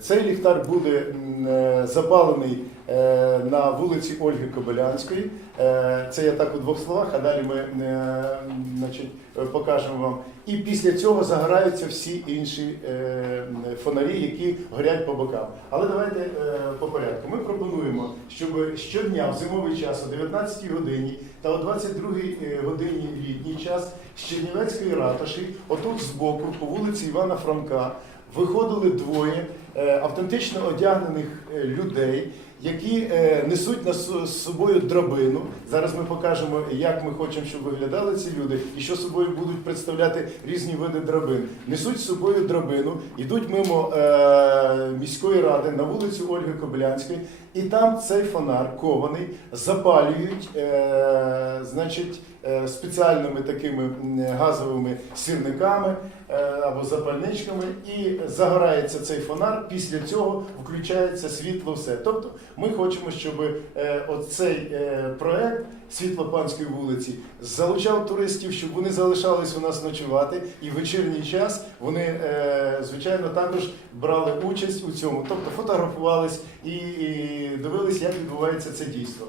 Цей ліхтар буде е, запалений е, на вулиці Ольги Кобилянської. Е, Це я так у двох словах, а далі ми значить, покажемо вам. І після цього загораються всі інші фонарі, які горять по бокам. Але давайте по порядку. Ми пропонуємо, щоб щодня в зимовий час о 19 годині та о 22 годині літній час з Чернівецької ратуші, отут збоку, по вулиці Івана Франка, виходили двоє автентично одягнених е, людей, які е, несуть на собою драбину. Зараз ми покажемо, як ми хочемо, щоб виглядали ці люди, і що собою будуть представляти різні види драбин. Несуть з собою драбину, йдуть мимо е, міської ради на вулицю Ольги Кобилянської, і там цей фонар кований запалюють, е, значить, е, спеціальними такими газовими сірниками е, або запальничками, і загорається цей фонар. Після цього включається світло. Все. Тобто, ми хочемо, щоб цей оцей е, проект світло панської вулиці залучав туристів, щоб вони залишались у нас ночувати, і в вечірній час вони, е, звичайно, також брали участь у цьому, тобто фотографувались і дивились, як відбувається це дійство.